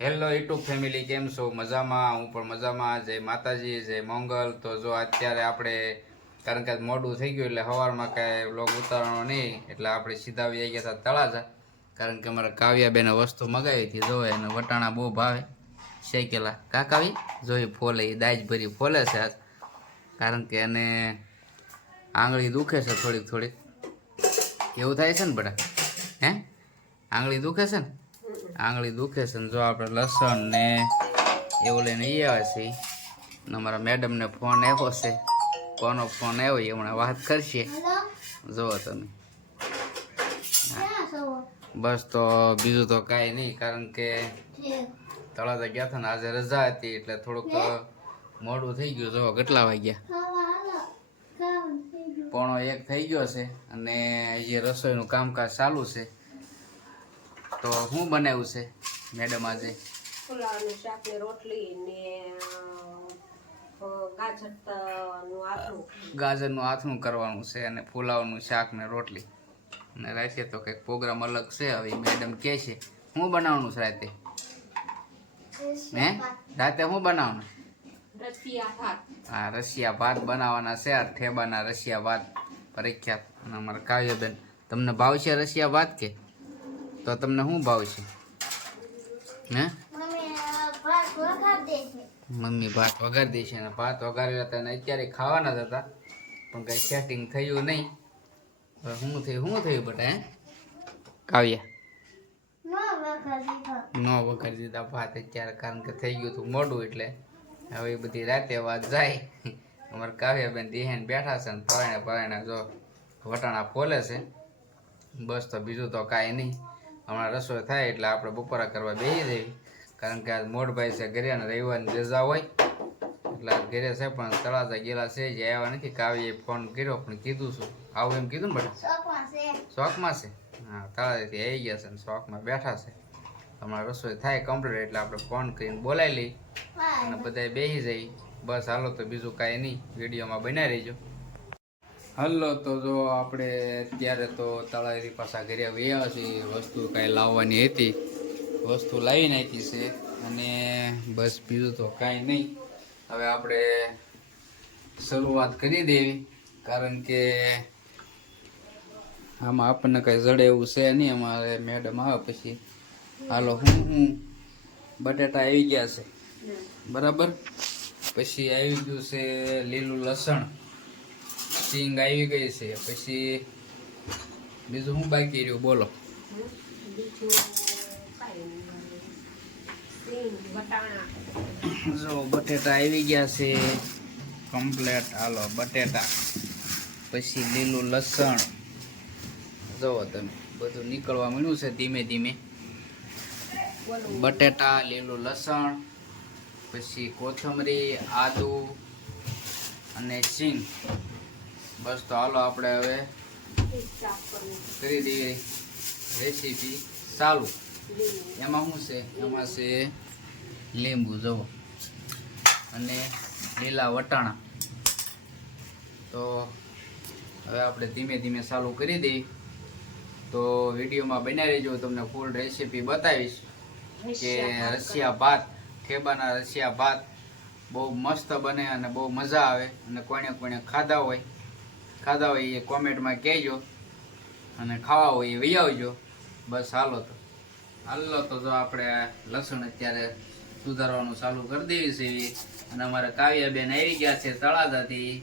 Hello YouTube family કેમ છો? મજામાં? હું પણ મજામાં. જય માતાજી, જય મંગલ. તો જો અત્યારે આપણે, કારણ કે મોડું થઈ ગયું એટલે સવારમાં કાંઈ વ્લોગ ઉતારવાનો નહીં, એટલે આપણે સીધા આવી ગયા હતા તળાજા. કારણ કે અમારા કાવ્યાબેને વસ્તુ મગાવી હતી જોવે એને વટાણા બહુ ભાવે. શેકેલા. કાકાવી જોઈ ફોલે, એ દાજ ભરી ફોલે છે આજ. કારણ કે એને આંગળી દુખે છે થોડીક થોડીક. એવું થાય છે ને બધા હે? આંગળી દુખે છે ને? આંગળી દુખે છે ને જો આપણે લસણ ને એવું લઈને ઈ આવે છે. અમારા મેડમને ફોન આવ્યો છે. કોનો ફોન આવ્યો એ હમણાં વાત કરશે. જુઓ તમે. બસ તો બીજું તો કાંઈ નહીં કારણ કે તળાજા ગયા હતા ને આજે રજા હતી એટલે થોડુંક મોડું થઈ ગયું. જો કેટલા વાગ્યા. પોણો એક થઈ ગયો છે અને જે રસોઈનું કામકાજ ચાલુ છે. તો શું બનાવ્યું છે મેડમ આજે? ફુલાવરનું શાક ને રોટલી ને ગાજરનું ગાજરનું આથણું કરવાનું છે અને ફુલાવાનું શાક ને રોટલી. અને રાતે તો કંઈક પ્રોગ્રામ અલગ છે હવે મેડમ કહે છે શું બનાવવાનું છે રાતે? હે? રાતે શું બનાવવાનું? રસિયા હા રશિયા ભાત બનાવવાના છે આ ઠેબાના રશિયા ભાત. પ્રખ્યાત અને અમારા કાવ્યબેન. તમને ભાવશે રશિયા ભાત કે? તો તમને શું ભાવશે હે? મમ્મી ભાત વઘારી દેશે અને ભાત વઘારેલા હતા અને અત્યારે ખાવાના જ હતા પણ કઈ સેટિંગ થયું નહીં. હવે શું થયું શું થયું બટા હે? કાવ્યા. ન વઘારી દીધા. ભાત અત્યારે કારણ કે થઈ ગયું હતું મોડું એટલે. હવે એ બધી રાતે વાત જાય. અમારા કાવ્યાબેન દેહેન બેઠા છે ને પરાણે પરાણે જો વટાણા ફોલે છે. બસ તો બીજું તો કાંઈ નહીં. હમણાં રસોઈ થાય એટલે આપણે બપોરા કરવા બેસી જઈએ કારણ કે આજ મોટભાઈ છે ઘરે અને રવિવારની રજા હોય. એટલે આજ ઘરે છે પણ તળાજા ગયેલા છે જે આવ્યા નથી. કાવ્યએ ફોન કર્યો પણ કીધું શું આવું એમ કીધું ને બધા? શોખમાં છે. હા તળાજાથી આવી ગયા છે ને શોખમાં બેઠા છે. હમણાં રસોઈ થાય કમ્પ્લીટ એટલે આપણે ફોન કરીને બોલાવી લઈ અને બધાય બેસી જઈ બસ હાલો તો બીજું કાંઈ નહીં. વિડીયોમાં બનાવી રહીજો. હલો, તો જો આપણે અત્યારે તો તળાવી પાછા ઘરે આવ્યા છીએ. વસ્તુ કાંઈ લાવવાની હતી. વસ્તુ લાવી નાખી છે અને બસ બીજું તો કાંઈ નહીં. હવે આપણે શરૂઆત કરી દેવી, કારણ કે આમાં આપણને કંઈ જડે એવું છે નહીં. અમારે મેડમ આવે પછી. હાલો, હું હું. બટેટા આવી ગયા છે. બરાબર? પછી આવી ગયું છે લીલું લસણ. સિંગ આવી ગઈ છે. પછી બીજું શું બાકી રહ્યું? બોલો. જો, બટેટા આવી ગયા છે. કમ્પ્લેટ. હાલો, બટેટા. પછી લીલું લસણ. જુઓ તમે, બધું નીકળવા મળ્યું છે ધીમે ધીમે. બટેટા, લીલું લસણ, પછી કોથમરી, આદુ અને સિંગ. બસ તો હાલો આપણે હવે કરી દઈએ રેસીપી ચાલુ. એમાં શું છે? એમાં છે લીંબુ જવો અને લીલા વટાણા. તો હવે આપણે ધીમે ધીમે ચાલુ કરી દઈએ. તો વિડીયોમાં બનાવી રહેજો. તમને ફૂલ રેસીપી બતાવીશ કે રશિયા ભાત ઠેબાના રશિયા ભાત બહુ મસ્ત બને અને બહુ મજા આવે અને કોણે કોણે ખાધા હોય. ખાધા હોય એ કોમેન્ટમાં કહેજો અને ખાવા હોય એ વહી આવજો. બસ હાલો તો. હાલો તો જો આપણે લસણ અત્યારે સુધારવાનું ચાલુ કરી દેવી છે એવી. અને અમારે કાવ્યાબેન આવી ગયા છે તળાજાથી.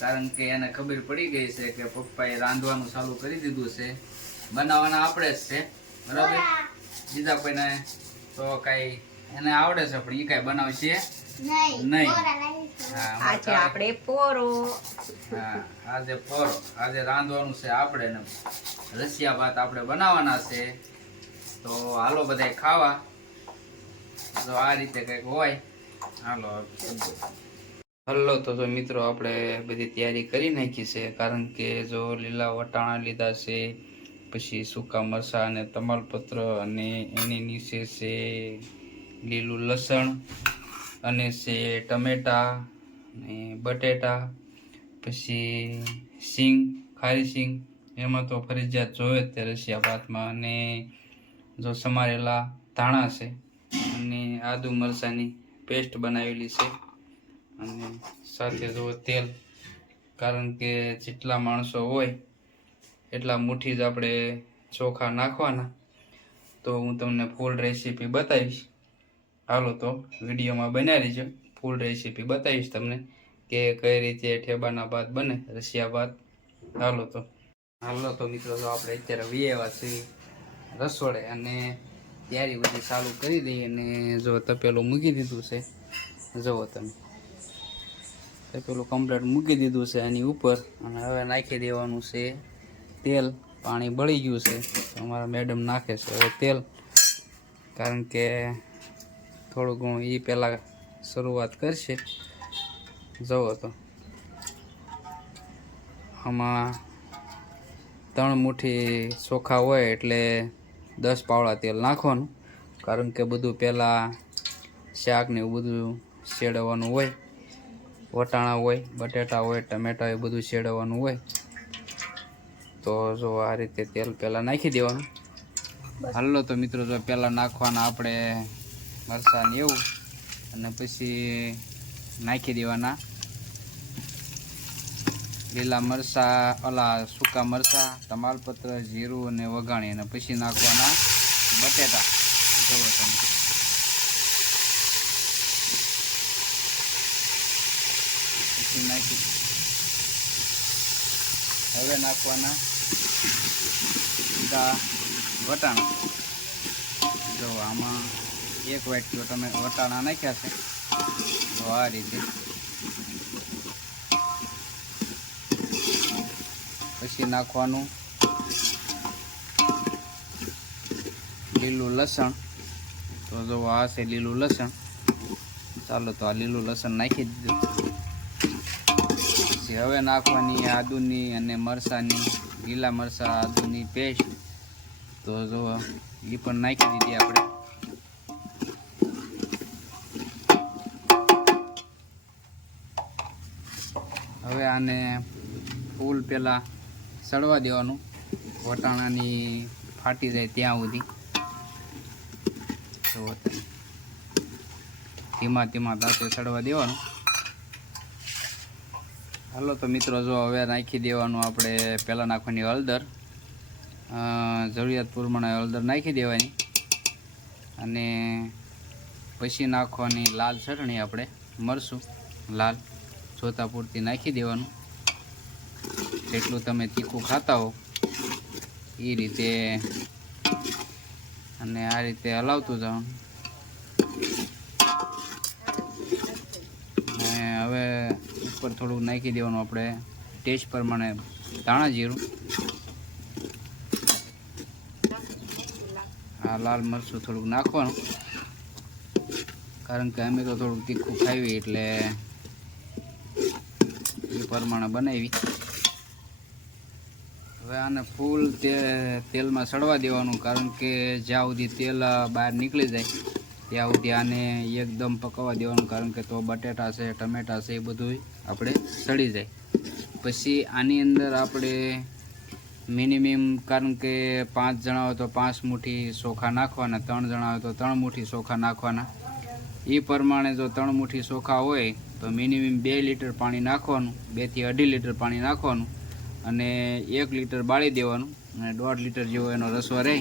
કારણ કે એને ખબર પડી ગઈ છે કે પપ્પાએ રાંધવાનું ચાલુ કરી દીધું છે. બનાવવાના આપણે જ છે. બરાબર? બીજા કોઈને તો કાંઈ એને આવડે છે પણ એ કાંઈ બનાવશે નહીં. હા, આજે આપણે પોરો. હા આજે ફરો આજે રાંધવાનું છે આપણે ને રસિયા ભાત આપણે બનાવવાના છે. તો હાલો બધાય ખાવા. તો આ રીતે કંઈક હોય હાલો હલો તો જો મિત્રો આપણે બધી તૈયારી કરી નાખી છે કારણ કે જો લીલા વટાણા લીધા છે પછી સૂકા મરચાં અને તમાલપત્ર અને એની નીચે છે લીલું લસણ. અને છે ટમેટા ને બટેટા, પછી સિંગ, ખારી સિંગ, એમાં તો ફરજિયાત જોઈએ તે રશિયા ભાતમાં. અને જો સમારેલા ધાણા છે અને આદુ મરચાંની પેસ્ટ બનાવેલી છે. અને સાથે જો તેલ, કારણ કે જેટલા માણસો હોય એટલા મુઠ્ઠી જ આપણે ચોખા નાખવાના. તો હું તમને ફૂલ રેસીપી બતાવીશ. હાલો તો વિડીયોમાં બનાવી લેજો ફૂલ રેસીપી બતાવીશ તમને કે કઈ રીતે ઠેબાના ભાત બને, રશિયા ભાત. હાલો તો. હાલો તો મિત્રો તો આપણે અત્યારે વિયેવા છીએ રસોડે અને તૈયારી બધી ચાલુ કરી દઈએ અને જો તપેલું મૂકી દીધું છે. જુઓ તમે. તપેલું કમ્પ્લેટ મૂકી દીધું છે એની ઉપર અને હવે નાખી દેવાનું છે તેલ. પાણી બળી ગયું છે. અમારા મેડમ નાખે છે હવે તેલ. કારણ કે થોડું ઘણું એ પહેલાં શરૂઆત કરશે. જુઓ તો. આમાં ત્રણ મુઠ્ઠી ચોખા હોય એટલે દસ પાવડા તેલ નાખવાનું. કારણ કે બધું પહેલાં શાક ને એવું બધું શેડવાનું હોય. વટાણા હોય, બટેટા હોય, ટમેટા એ બધું શેડવાનું હોય. તો જો આ રીતે તેલ પહેલાં નાખી દેવાનું. હાલો તો મિત્રો, જો પહેલાં નાખવાના આપણે મરચાં ને એવું. અને પછી નાખી દેવાના. લીલા મરચાં, ઓલા સૂકા મરચાં, તમાલપત્ર, જીરું અને વઘાણી અને પછી નાખવાના બટેટા. જુઓ પછી નાખી. હવે નાખવાના સીધા વટાણા. જો આમાં. એક વાટકીઓ તમે વટાણા નાખ્યા છે, તો આ રીતે. પછી નાખવાનું લીલું લસણ. તો જો આ છે લીલું લસણ. ચાલો તો આ લીલું લસણ નાખી દીધું. પછી હવે નાખવાની આદુની અને મરસાની લીલા મરચાં આદુની પેસ્ટ. તો જો એ પણ નાખી દીધી આપણે. હવે આને ફૂલ પહેલાં સડવા દેવાનું. વટાણાની ફાટી જાય ત્યાં સુધી. ધીમા ધીમા દાંતે સડવા દેવાનું. હાલો તો મિત્રો, જો હવે નાખી દેવાનું આપણે પહેલાં નાખવાની હળદર. જરૂરિયાત પ્રમાણે હળદર નાખી દેવાની. અને પછી નાખવાની લાલ ચટણી આપણે મરશું લાલ. જોતા પૂરતી નાખી દેવાનું. જેટલું તમે તીખું ખાતા હો, એ રીતે અને આ રીતે હલાવતું જવાનું. અને હવે ઉપર થોડુંક નાખી દેવાનું આપણે ટેસ્ટ પ્રમાણે ધાણા જીરું. આ લાલ મરચું થોડુંક નાખવાનું. કારણ કે અમે તો થોડુંક તીખું ખાવી એટલે પ્રમાણે બનાવી. હવે આને ફૂલ તે તેલમાં સડવા દેવાનું, કારણ કે જ્યાં સુધી તેલ બહાર નીકળી જાય, ત્યાં સુધી આને એકદમ પકવવા દેવાનું, કારણ કે તો બટેટા છે, ટમેટા છે, એ બધું આપણે સડી જાય. પછી આની અંદર આપણે મિનિમમ કારણ કે પાંચ જણા હોય તો પાંચ મુઠ્ઠી ચોખા નાખવાના, ત્રણ જણા હોય તો ત્રણ મુઠ્ઠી ચોખા નાખવાના. એ પ્રમાણે જો ત્રણ મુઠ્ઠી ચોખા હોય તો મિનિમમ બે લીટર પાણી નાખવાનું બેથી અઢી લીટર પાણી નાખવાનું અને એક લીટર બાળી દેવાનું અને દોઢ લીટર જેવો એનો રસવા રહે.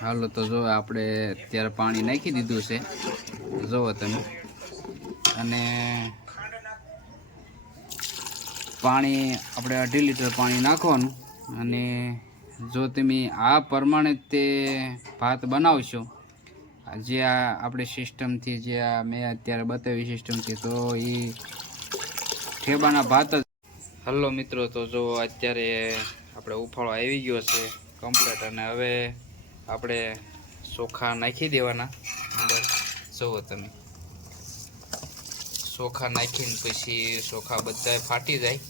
હાલો, તો જો આપણે અત્યારે પાણી નાખી દીધું છે. જુઓ તમે. અને પાણી, આપણે અઢી લીટર પાણી નાખવાનું અને જો તમે આ પ્રમાણે તે ભાત બનાવશો જે આ આપણી સિસ્ટમથી જે આ મેં અત્યારે બતાવી સિસ્ટમથી તો એ ઠેબાના ભાત જ. હલો મિત્રો, તો જો અત્યારે આપણે ઉફાળો આવી ગયો છે કમ્પ્લેટ અને હવે આપણે ચોખા નાખી દેવાના અંદર. જુઓ તમે. ચોખા નાખીને પછી ચોખા બધાય ફાટી જાય.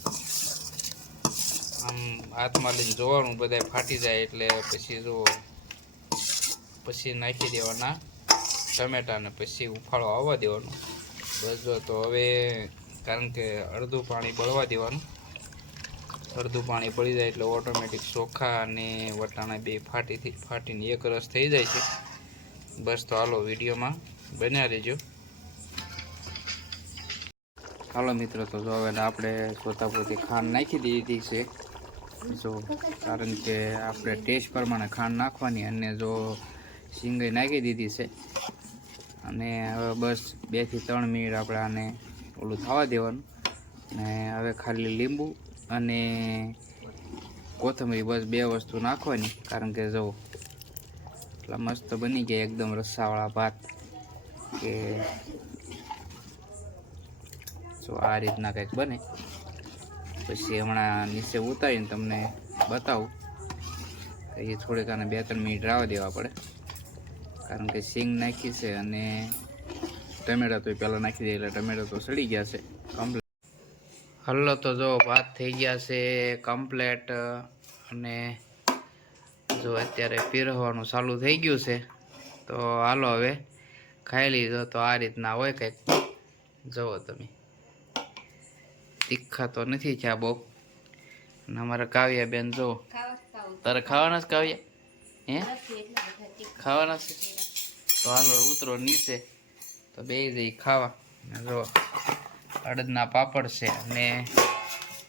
આમ હાથમાં લઈને જોવાનું બધાય ફાટી જાય એટલે પછી જો પછી નાખી દેવાના ટમેટાને પછી ઉફાળો આવવા દેવાનો. બસ જો, તો હવે કારણ કે અડધું પાણી બળવા દેવાનું. અડધું પાણી બળી જાય એટલે ઓટોમેટિક ચોખા અને વટાણા બે ફાટીથી, ફાટીને એક રસ થઈ જાય છે. બસ તો હાલો વિડીયોમાં બન્યા રહેજો. હાલો મિત્રો, તો જો હવે આપણે પોતા પોતી ખાંડ નાખી દીધી છે. જો, કારણ કે આપણે ટેસ્ટ પ્રમાણે ખાંડ નાખવાની અને જો સિંગાઈ નાખી દીધી છે. અને હવે બસ બેથી ત્રણ મિનિટ આપણે આને ઓલું થવા દેવાનું. ને હવે ખાલી લીંબુ અને કોથમરી બસ બે વસ્તુ નાખવાની. કારણ કે જો એટલા મસ્ત બની ગયા એકદમ રસ્સાવાળા ભાત કે જો આ રીતના કંઈક બને. પછી હમણાં નીચે ઉતારીને તમને બતાવું. એ થોડીક આને બે ત્રણ મિનિટ રાવા દેવા પડે. કારણ કે સિંગ નાખી છે અને ટમેટા તો પહેલાં નાખી દે એટલે ટમેટા તો સડી ગયા છે. કમ્પ્લેટ હલ્લો તો જો ભાત થઈ ગયા છે કમ્પ્લેટ અને જો અત્યારે પીરવવાનું ચાલુ થઈ ગયું છે તો હાલો હવે ખાઈ લીધો તો આ રીતના હોય કંઈક. જુઓ તમે. તીખા તો નથી થયા બહુ. અને અમારા કાવ્યા બેન જો. ખાવા જ ખાવું. તારે ખાવાના જ કાવ્યા? હે? ખાવાના છે? તો હાલો ઉતરો નીચે. તો બે જઈ ખાવા. જો અડદના પાપડ છે અને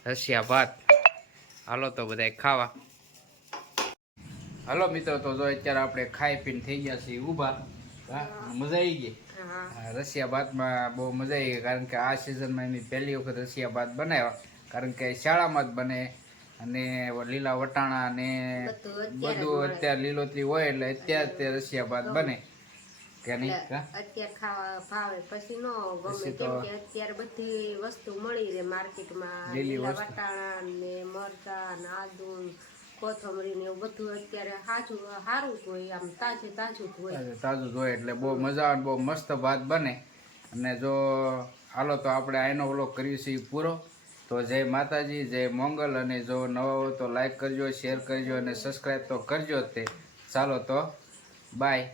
રસિયા ભાત. હાલો તો બધા ખાવા. હાલો મિત્રો તો જો અત્યારે આપણે ખાઈ પીને થઈ ગયા છીએ ઊભા. મજા આવી ગઈ? રસિયા ભાતમાં બહુ મજા આવી ગઈ કારણ કે આ સિઝનમાં એની પહેલી વખત રસિયા ભાત બનાવ્યા. કારણ કે શાળામાં જ બને. અને લીલા વટાણા ને બધું અત્યારે અત્યારે લીલોતરી હોય એટલે અત્યારે તે રસિયા ભાત બને. કે નહીં કા? અત્યારે ખાવા ભાવે. પછી નો ગમે. કેમ કે અત્યારે બધી વસ્તુ મળી રહે માર્કેટમાં. લીલી વટાણા ને મરચા ને આદુ કોથમરી ને એવું બધું અત્યારે સાચું સારું જ હોય આમ તાજું તાજું જ હોય. તાજું જ હોય એટલે બહુ મજા આવે બહુ મસ્ત ભાત બને. અને જો હાલો તો આપણે આનો વ્લોગ કરીએ છીએ પૂરો. તો જય માતાજી જય મોંગલ અને જો નવા હોય તો લાઈક કરજો શેર કરજો અને સબસ્ક્રાઈબ તો કરજો તે. ચાલો તો બાય.